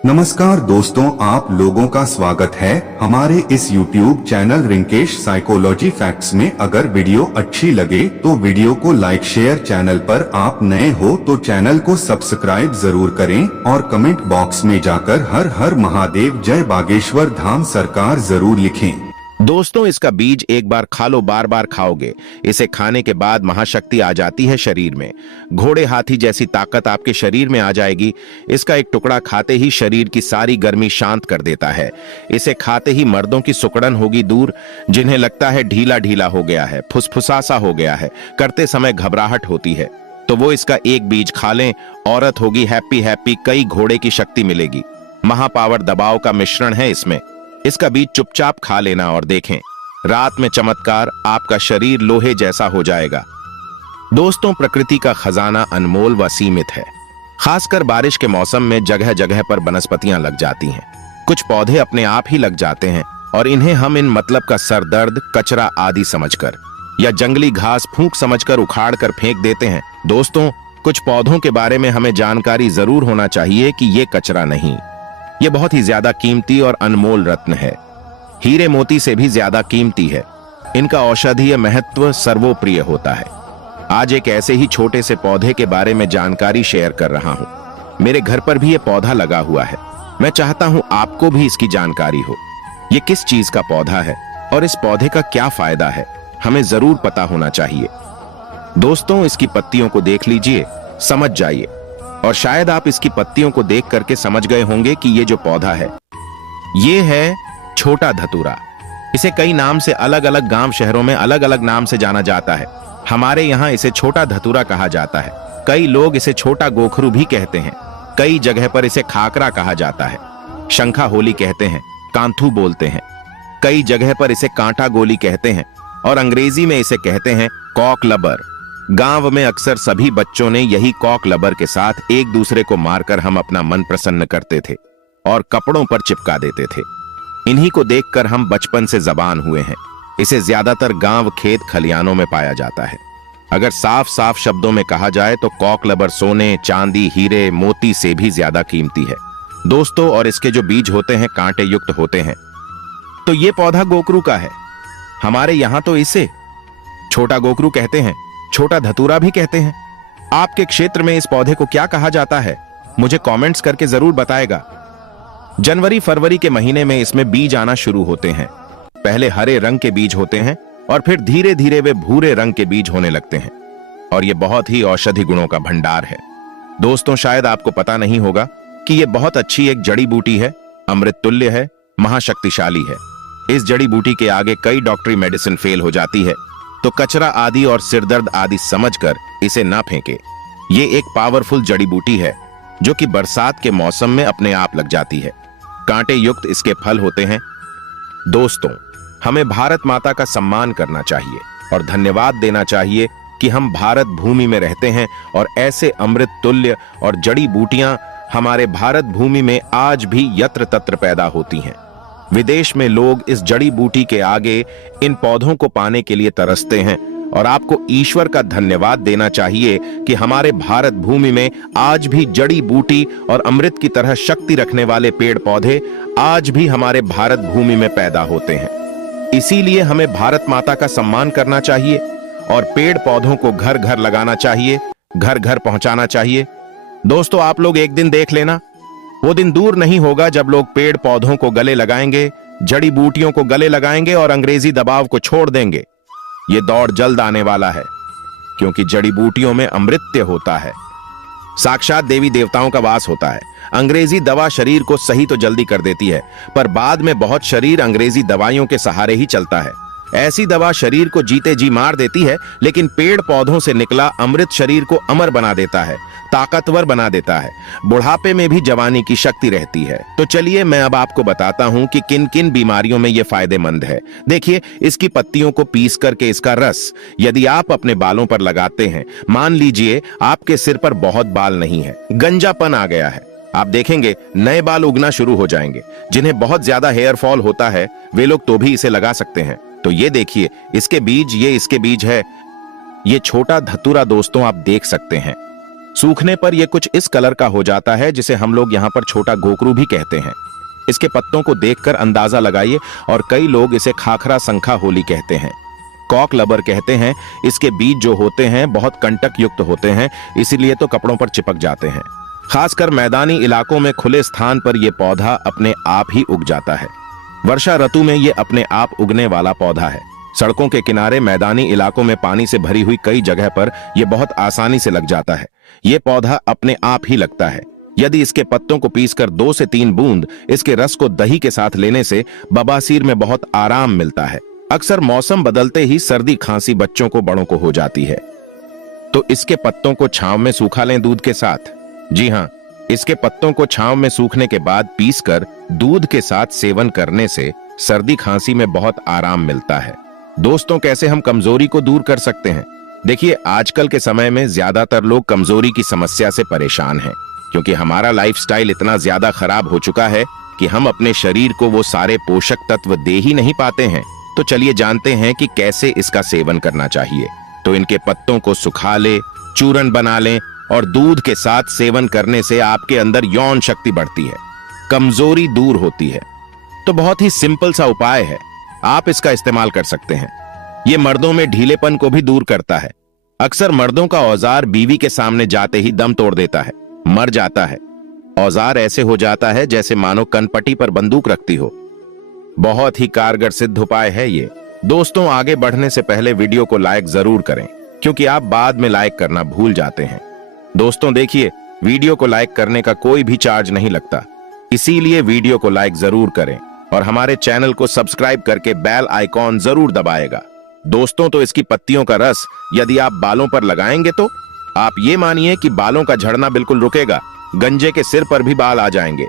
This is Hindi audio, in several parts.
नमस्कार दोस्तों, आप लोगों का स्वागत है हमारे इस YouTube channel Rinkesh psychology facts में। अगर वीडियो अच्छी लगे तो वीडियो को लाइक शेयर, चैनल पर आप नए हो तो चैनल को सब्सक्राइब जरूर करें और कमेंट बॉक्स में जाकर हर हर महादेव जय बागेश्वर धाम सरकार जरूर लिखें। दोस्तों, इसका बीज एक बार खा लो, बार बार खाओगे। इसे खाने के बाद महाशक्ति आ जाती है शरीर में। घोड़े हाथी जैसी ताकत आपके शरीर में आ जाएगी। इसका एक टुकड़ा खाते ही शरीर की सारी गर्मी शांत कर देता है। इसे खाते ही मर्दों की सुकड़न होगी दूर, जिन्हें लगता है ढीला ढीला हो गया है, फुसफुसासा हो गया है, करते समय घबराहट होती है, तो वो इसका एक बीज खा लें। औरत होगी हैप्पी हैप्पी, कई घोड़े की शक्ति मिलेगी। महापावर दबाव का मिश्रण है इसमें। इसका बीज चुपचाप खा लेना और देखें, रात में चमत्कार, आपका शरीर लोहे जैसा हो जाएगा। दोस्तों, प्रकृति का खजाना अनमोल व सीमित है। खासकर बारिश के मौसम में जगह जगह पर वनस्पतियां लग जाती हैं। कुछ पौधे अपने आप ही लग जाते हैं और इन्हें हम इन मतलब का सरदर्द, कचरा आदि समझकर या जंगली घास फूंक समझकर उखाड़ कर फेंक देते हैं। दोस्तों, कुछ पौधों के बारे में हमें जानकारी जरूर होना चाहिए कि ये कचरा नहीं, ये बहुत ही ज्यादा कीमती और अनमोल रत्न है। हीरे मोती से भी ज्यादा कीमती है। इनका औषधीय महत्व सर्वोप्रिय होता है। आज एक ऐसे ही छोटे से पौधे के बारे में जानकारी शेयर कर रहा हूं। मेरे घर पर भी ये पौधा लगा हुआ है। मैं चाहता हूं आपको भी इसकी जानकारी हो। ये किस चीज का पौधा है और इस पौधे का क्या फायदा है, हमें जरूर पता होना चाहिए। दोस्तों, इसकी पत्तियों को देख लीजिए, समझ जाइए। और शायद आप इसकी पत्तियों को देख करके समझ गए होंगे कि ये जो पौधा है, ये है छोटा धतूरा। इसे कई नाम से अलग अलग गांव शहरों में अलग अलग नाम से जाना जाता है। हमारे यहाँ इसे छोटा धतूरा कहा जाता है। कई लोग इसे छोटा गोखरू भी कहते हैं। कई जगह पर इसे खाकरा कहा जाता है, शंखा होली कहते हैं, कांथू बोलते हैं। कई जगह पर इसे कांटा गोली कहते हैं और अंग्रेजी में इसे कहते हैं कॉक लबर। गांव में अक्सर सभी बच्चों ने यही कॉक लबर के साथ एक दूसरे को मारकर हम अपना मन प्रसन्न करते थे और कपड़ों पर चिपका देते थे। इन्हीं को देखकर हम बचपन से जबान हुए हैं। इसे ज्यादातर गांव, खेत, खलियानों में पाया जाता है। अगर साफ साफ शब्दों में कहा जाए तो कॉक लबर सोने, चांदी, हीरे, मोती से भी ज्यादा कीमती है दोस्तों। और इसके जो बीज होते हैं कांटे युक्त होते हैं। तो ये पौधा गोकरू का है। हमारे यहां तो इसे छोटा गोकरू कहते हैं, छोटा धतूरा भी कहते हैं। आपके क्षेत्र में इस पौधे को क्या कहा जाता है, मुझे कमेंट्स करके जरूर बताएगा। जनवरी फरवरी के महीने में इसमें बीज आना शुरू होते हैं। पहले हरे रंग के बीज होते हैं और फिर धीरे धीरे वे भूरे रंग के बीज होने लगते हैं। और यह बहुत ही औषधि गुणों का भंडार है। दोस्तों, शायद आपको पता नहीं होगा कि यह बहुत अच्छी एक जड़ी बूटी है, अमृत तुल्य है, महाशक्तिशाली है। इस जड़ी बूटी के आगे कई डॉक्टरी मेडिसिन फेल हो जाती है, तो कचरा आदि और सिरदर्द आदि समझकर इसे ना फेंके। ये एक पावरफुल जड़ी बूटी है जो कि बरसात के मौसम में अपने आप लग जाती है। कांटे युक्त इसके फल होते हैं। दोस्तों, हमें भारत माता का सम्मान करना चाहिए और धन्यवाद देना चाहिए कि हम भारत भूमि में रहते हैं और ऐसे अमृत तुल्य और जड़ी बूटियां हमारे भारत भूमि में आज भी यत्र तत्र पैदा होती हैं। विदेश में लोग इस जड़ी बूटी के आगे इन पौधों को पाने के लिए तरसते हैं और आपको ईश्वर का धन्यवाद देना चाहिए कि हमारे भारत भूमि में आज भी जड़ी बूटी और अमृत की तरह शक्ति रखने वाले पेड़ पौधे आज भी हमारे भारत भूमि में पैदा होते हैं। इसीलिए हमें भारत माता का सम्मान करना चाहिए और पेड़ पौधों को घर घर लगाना चाहिए, घर घर पहुंचाना चाहिए। दोस्तों, आप लोग एक दिन देख लेना, वो दिन दूर नहीं होगा जब लोग पेड़ पौधों को गले लगाएंगे, जड़ी बूटियों को गले लगाएंगे और अंग्रेजी दबाव को छोड़ देंगे। ये दौर जल्द आने वाला है, क्योंकि जड़ी बूटियों में अमृत्य होता है, साक्षात देवी देवताओं का वास होता है। अंग्रेजी दवा शरीर को सही तो जल्दी कर देती है, पर बाद में बहुत शरीर अंग्रेजी दवाइयों के सहारे ही चलता है। ऐसी दवा शरीर को जीते जी मार देती है, लेकिन पेड़ पौधों से निकला अमृत शरीर को अमर बना देता है, ताकतवर बना देता है। बुढ़ापे में भी जवानी की शक्ति रहती है। तो चलिए मैं अब आपको बताता हूं कि किन किन बीमारियों में यह फायदेमंद है। देखिए, इसकी पत्तियों को पीस करके इसका रस यदि आप अपने बालों पर लगाते हैं, मान लीजिए आपके सिर पर बहुत बाल नहीं है, गंजापन आ गया है, आप देखेंगे नए बाल उगना शुरू हो जाएंगे। जिन्हें बहुत ज्यादा हेयर फॉल होता है वे लोग तो भी इसे लगा सकते हैं। तो ये देखिए, इसके बीज, ये इसके बीज है। ये छोटा धतूरा दोस्तों आप देख सकते हैं। सूखने पर यह कुछ इस कलर का हो जाता है जिसे हम लोग यहाँ पर छोटा गोकरू भी कहते हैं। इसके पत्तों को देखकर अंदाजा लगाइए, और कई लोग इसे खाखरा संखा होली कहते हैं, कॉक लबर कहते हैं। इसके बीज जो होते हैं बहुत कंटक युक्त होते हैं, इसीलिए तो कपड़ों पर चिपक जाते हैं। खासकर मैदानी इलाकों में खुले स्थान पर यह पौधा अपने आप ही उग जाता है। वर्षा ऋतु में यह अपने आप उगने वाला पौधा है। सड़कों के किनारे, मैदानी इलाकों में पानी से भरी हुई कई जगह पर यह बहुत आसानी से लग जाता है। यह पौधा अपने आप ही लगता है। यदि इसके पत्तों को पीसकर 2 से 3 बूंद इसके रस को दही के साथ लेने से बवासीर में बहुत आराम मिलता है। अक्सर मौसम बदलते ही सर्दी खांसी बच्चों को बड़ों को हो जाती है, तो इसके पत्तों को छांव में सूखा लें दूध के साथ। जी हां, इसके पत्तों को छांव में सूखने के बाद पीसकर दूध के साथ सेवन करने से सर्दी खांसी में बहुत आराम मिलता है। दोस्तों, कैसे हम कमजोरी को दूर कर सकते हैं? देखिए, आजकल के समय में ज्यादातर लोग कमजोरी की समस्या से परेशान हैं, क्योंकि हमारा लाइफस्टाइल इतना ज्यादा खराब हो चुका है कि हम अपने शरीर को वो सारे पोषक तत्व दे ही नहीं पाते हैं। तो चलिए जानते हैं कि कैसे इसका सेवन करना चाहिए। तो इनके पत्तों को सुखा ले, चूर्ण बना लें और दूध के साथ सेवन करने से आपके अंदर यौन शक्ति बढ़ती है, कमजोरी दूर होती है। तो बहुत ही सिंपल सा उपाय है, आप इसका इस्तेमाल कर सकते हैं। यह मर्दों में ढीलेपन को भी दूर करता है। अक्सर मर्दों का औजार बीवी के सामने जाते ही दम तोड़ देता है, मर जाता है। औजार ऐसे हो जाता है जैसे मानो कनपटी पर बंदूक रखती हो। बहुत ही कारगर सिद्ध उपाय है ये। दोस्तों, आगे बढ़ने से पहले वीडियो को लाइक जरूर करें, क्योंकि आप बाद में लाइक करना भूल जाते हैं। दोस्तों देखिए, वीडियो को लाइक करने का कोई भी चार्ज नहीं लगता, इसीलिए वीडियो को लाइक जरूर करें और हमारे चैनल को सब्सक्राइब करके बेल आइकॉन जरूर दबाएगा। दोस्तों, तो इसकी पत्तियों का रस यदि आप बालों पर लगाएंगे तो आप ये मानिए कि बालों का झड़ना बिल्कुल रुकेगा, गंजे के सिर पर भी बाल आ जाएंगे।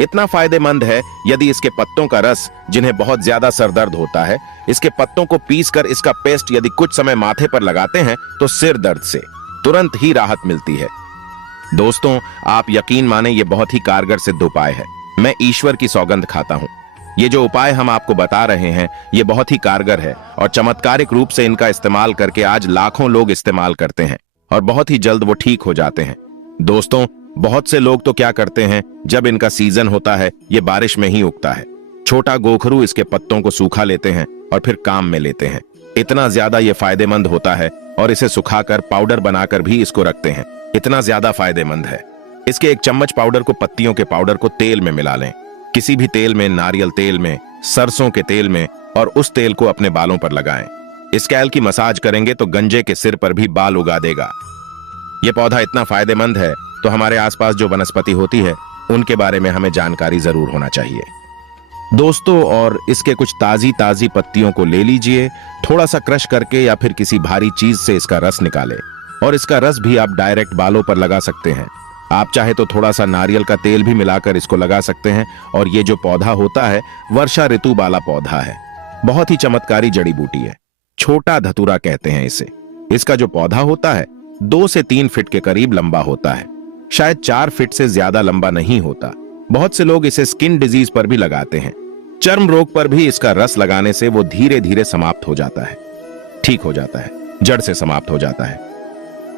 इतना फायदेमंद है, यदि इसके पत्तों का रस, जिन्हें बहुत ज्यादा सरदर्द होता है, इसके पत्तों को पीसकर इसका पेस्ट यदि कुछ समय माथे पर लगाते हैं तो सिर दर्द से तुरंत ही राहत मिलती है। दोस्तों, आप यकीन माने ये बहुत ही कारगर सिद्ध उपाय है। मैं ईश्वर की सौगंध खाता हूं, ये जो उपाय हम आपको बता रहे हैं ये बहुत ही कारगर है और चमत्कारिक रूप से इनका इस्तेमाल करके आज लाखों लोग इस्तेमाल करते हैं और बहुत ही जल्द वो ठीक हो जाते हैं। दोस्तों, बहुत से लोग तो क्या करते हैं, जब इनका सीजन होता है ये बारिश में ही उगता है। छोटा गोखरू इसके पत्तों को सूखा लेते हैं और फिर काम में लेते हैं। इतना ज्यादा ये फायदेमंद होता है, और इसे सुखाकर पाउडर बनाकर भी इसको रखते हैं। इतना ज्यादा फायदेमंद है। इसके 1 चम्मच पाउडर को, पत्तियों के पाउडर को तेल में मिला लें, किसी भी तेल में, नारियल तेल में, सरसों के तेल में, और उस तेल को अपने बालों पर लगाएं। स्कैल्प की मसाज करेंगे तो गंजे के सिर पर भी बाल उगा देगा। यह पौधा इतना फायदेमंद है, तो हमारे आसपास जो वनस्पति होती है उनके बारे में हमें जानकारी जरूर होना चाहिए दोस्तों। और इसके कुछ ताजी पत्तियों को ले लीजिए, थोड़ा सा क्रश करके या फिर किसी भारी चीज से इसका रस निकालें, और इसका रस भी आप डायरेक्ट बालों पर लगा सकते हैं। आप चाहे तो थोड़ा सा नारियल का तेल भी मिलाकर इसको लगा सकते हैं। और ये जो पौधा होता है वर्षा ऋतु वाला पौधा है, बहुत ही चमत्कारी जड़ी बूटी है, छोटा धतूरा कहते हैं इसे। इसका जो पौधा होता है 2 से 3 फीट के करीब लंबा होता है, शायद 4 फीट से ज्यादा लंबा नहीं होता। बहुत से लोग इसे स्किन डिजीज पर भी लगाते हैं। चर्म रोग पर भी इसका रस लगाने से वो धीरे धीरे समाप्त हो जाता है, ठीक हो जाता है, जड़ से समाप्त हो जाता है।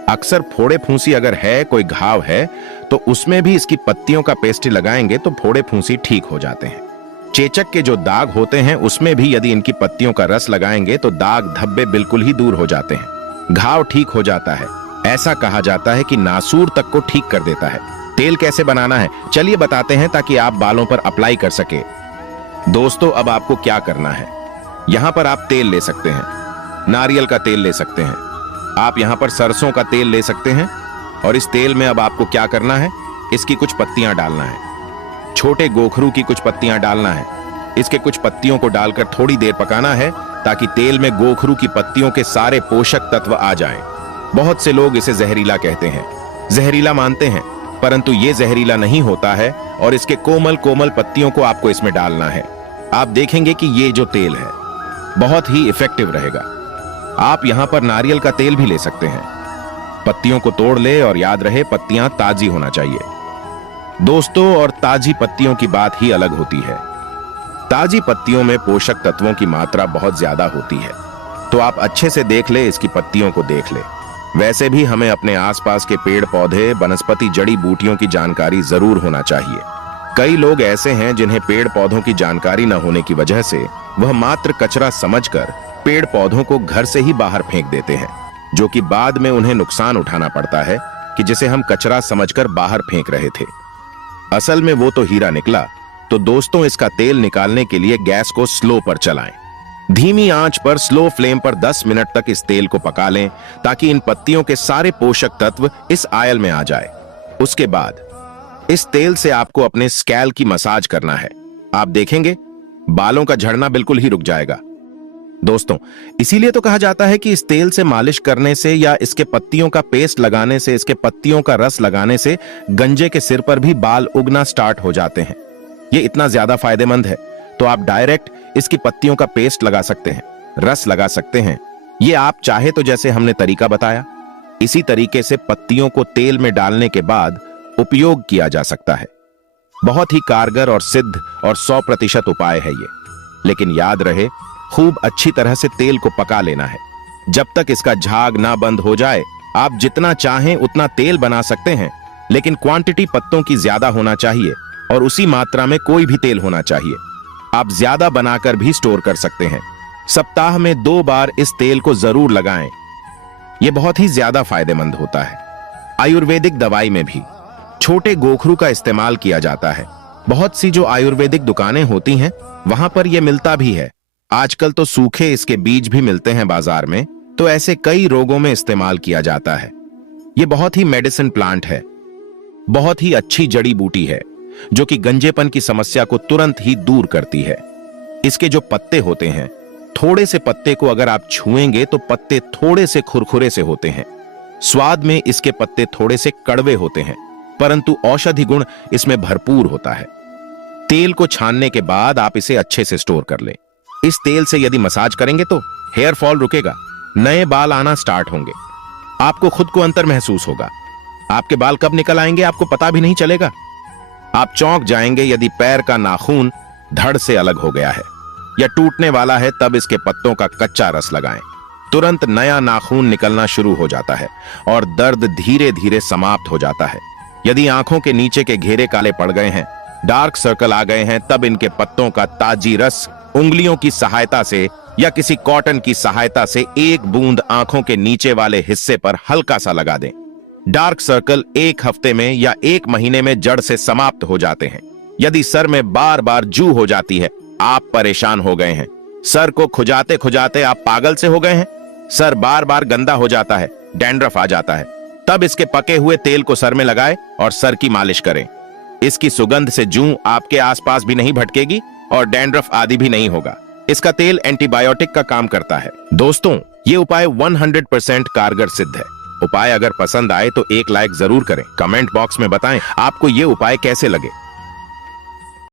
अक्सर फोड़े फूंसी अगर है, कोई घाव है, तो उसमें भी इसकी पत्तियों का पेस्ट लगाएंगे तो फोड़े फूंसी ठीक हो जाते हैं। चेचक के जो दाग होते हैं उसमें भी यदि इनकी पत्तियों का रस लगाएंगे तो दाग धब्बे बिल्कुल ही दूर हो जाते हैं, घाव ठीक हो जाता है। ऐसा कहा जाता है कि नासूर तक को ठीक कर देता है। तेल कैसे बनाना है चलिए बताते हैं, ताकि आप बालों पर अप्लाई कर सके। दोस्तों, अब आपको क्या करना है, यहां पर आप तेल ले सकते हैं, नारियल का तेल ले सकते हैं, आप यहां पर सरसों का तेल ले सकते हैं। और इस तेल में अब आपको क्या करना है, इसकी कुछ पत्तियां डालना है, छोटे गोखरू की कुछ पत्तियां डालना है। इसके कुछ पत्तियों को डालकर थोड़ी देर पकाना है, ताकि तेल में गोखरू की पत्तियों के सारे पोषक तत्व आ जाएं। बहुत से लोग इसे जहरीला कहते हैं, जहरीला मानते हैं, परंतु ये जहरीला नहीं होता है। और इसके कोमल कोमल पत्तियों को आपको इसमें डालना है। आप देखेंगे कि ये जो तेल है बहुत ही इफेक्टिव रहेगा। आप यहां पर नारियल का तेल भी ले सकते हैं। पत्तियों को तोड़ ले, और याद रहे पत्तियां ताजी होना चाहिए दोस्तों। और ताजी पत्तियों की बात ही अलग होती है। ताजी पत्तियों में पोषक तत्वों की मात्रा बहुत ज्यादा होती है, तो आप अच्छे से देख ले, इसकी पत्तियों को देख ले। वैसे भी हमें अपने आसपास के पेड़ पौधे, वनस्पति, जड़ी बूटियों की जानकारी जरूर होना चाहिए। कई लोग ऐसे हैं जिन्हें पेड़ पौधों की जानकारी न होने की वजह से वह मात्र कचरा समझकर पेड़ पौधों को घर से ही बाहर फेंक देते हैं, जो कि बाद में उन्हें नुकसान उठाना पड़ता है कि जिसे हम कचरा समझकर बाहर फेंक रहे थे। असल में वो तो हीरा निकला। तो दोस्तों, इसका तेल निकालने के लिए गैस को स्लो पर चलाएं। धीमी आंच पर स्लो फ्लेम पर 10 मिनट तक इस तेल को पका लें ताकि इन पत्तियों के सारे पोषक तत्व इस आयल में आ जाए। उसके बाद इस तेल से आपको अपने स्कैल्प की मसाज करना है। आप देखेंगे बालों का झड़ना बिल्कुल ही रुक जाएगा। दोस्तों, इसीलिए तो कहा जाता है कि इस तेल से मालिश करने से या इसके पत्तियों का पेस्ट लगाने से, इसके पत्तियों का रस लगाने से गंजे के सिर पर भी बाल उगना स्टार्ट हो जाते हैं। ये इतना ज्यादा फायदेमंद है तो आप डायरेक्ट इसकी पत्तियों का पेस्ट लगा सकते हैं, रस लगा सकते हैं। ये आप चाहे तो जैसे हमने तरीका बताया इसी तरीके से पत्तियों को तेल में डालने के बाद उपयोग किया जा सकता है। बहुत ही कारगर और सिद्ध और 100% उपाय है ये। लेकिन याद रहे, खूब अच्छी तरह से तेल को पका लेना है। जब तक इसका झाग ना बंद हो जाए आप जितना चाहें उतना तेल बना सकते हैं, लेकिन क्वांटिटी पत्तों की ज्यादा होना चाहिए और उसी मात्रा में कोई भी तेल होना चाहिए। आप ज्यादा बनाकर भी स्टोर कर सकते हैं। सप्ताह में 2 बार इस तेल को जरूर लगाएं। यह बहुत ही ज्यादा फायदेमंद होता है। आयुर्वेदिक दवाई में भी छोटे गोखरू का इस्तेमाल किया जाता है। बहुत सी जो आयुर्वेदिक दुकानें होती हैं वहां पर यह मिलता भी है। आजकल तो सूखे इसके बीज भी मिलते हैं बाजार में, तो ऐसे कई रोगों में इस्तेमाल किया जाता है। यह बहुत ही मेडिसिन प्लांट है, बहुत ही अच्छी जड़ी बूटी है जो कि गंजेपन की समस्या को तुरंत ही दूर करती है। इसके जो पत्ते होते हैं, थोड़े से पत्ते को अगर आप छुएंगे तो पत्ते थोड़े से खुरखुरे से होते हैं। स्वाद में इसके पत्ते थोड़े से कड़वे होते हैं, परंतु औषधि गुण इसमें भरपूर होता है। तेल को छानने के बाद आप इसे अच्छे से स्टोर कर लें। इस तेल से यदि मसाज करेंगे तो हेयर फॉल रुकेगा, नए बाल आना स्टार्ट होंगे, आपको खुद को अंतर महसूस होगा। आपके बाल कब निकल आएंगे आपको पता भी नहीं चलेगा। आप चौंक जाएंगे यदि पैर का नाखून धड़ से अलग हो गया है या टूटने वाला है, तब इसके पत्तों का कच्चा रस लगाएं। तुरंत नया नाखून निकलना शुरू हो जाता है और दर्द धीरे धीरे समाप्त हो जाता है। यदि आंखों के नीचे के घेरे काले पड़ गए हैं, डार्क सर्कल आ गए हैं, तब इनके पत्तों का ताजी रस उंगलियों की सहायता से या किसी कॉटन की सहायता से 1 बूंद आंखों के नीचे वाले हिस्से पर हल्का सा लगा दें। डार्क सर्कल 1 हफ्ते में या 1 महीने में जड़ से समाप्त हो जाते हैं। यदि सर में बार बार जू हो जाती है, आप परेशान हो गए हैं, सर को खुजाते खुजाते आप पागल से हो गए हैं, सर बार बार गंदा हो जाता है, डैंड्रफ आ जाता है, तब इसके पके हुए तेल को सर में लगाएं और सर की मालिश करें। इसकी सुगंध से जू आपके आसपास भी नहीं भटकेगी और डैंड्रफ आदि भी नहीं होगा। इसका तेल एंटीबायोटिक का काम करता है। दोस्तों, ये उपाय 100% कारगर सिद्ध है। उपाय अगर पसंद आए तो एक लाइक जरूर करें। कमेंट बॉक्स में बताएं आपको ये उपाय कैसे लगे।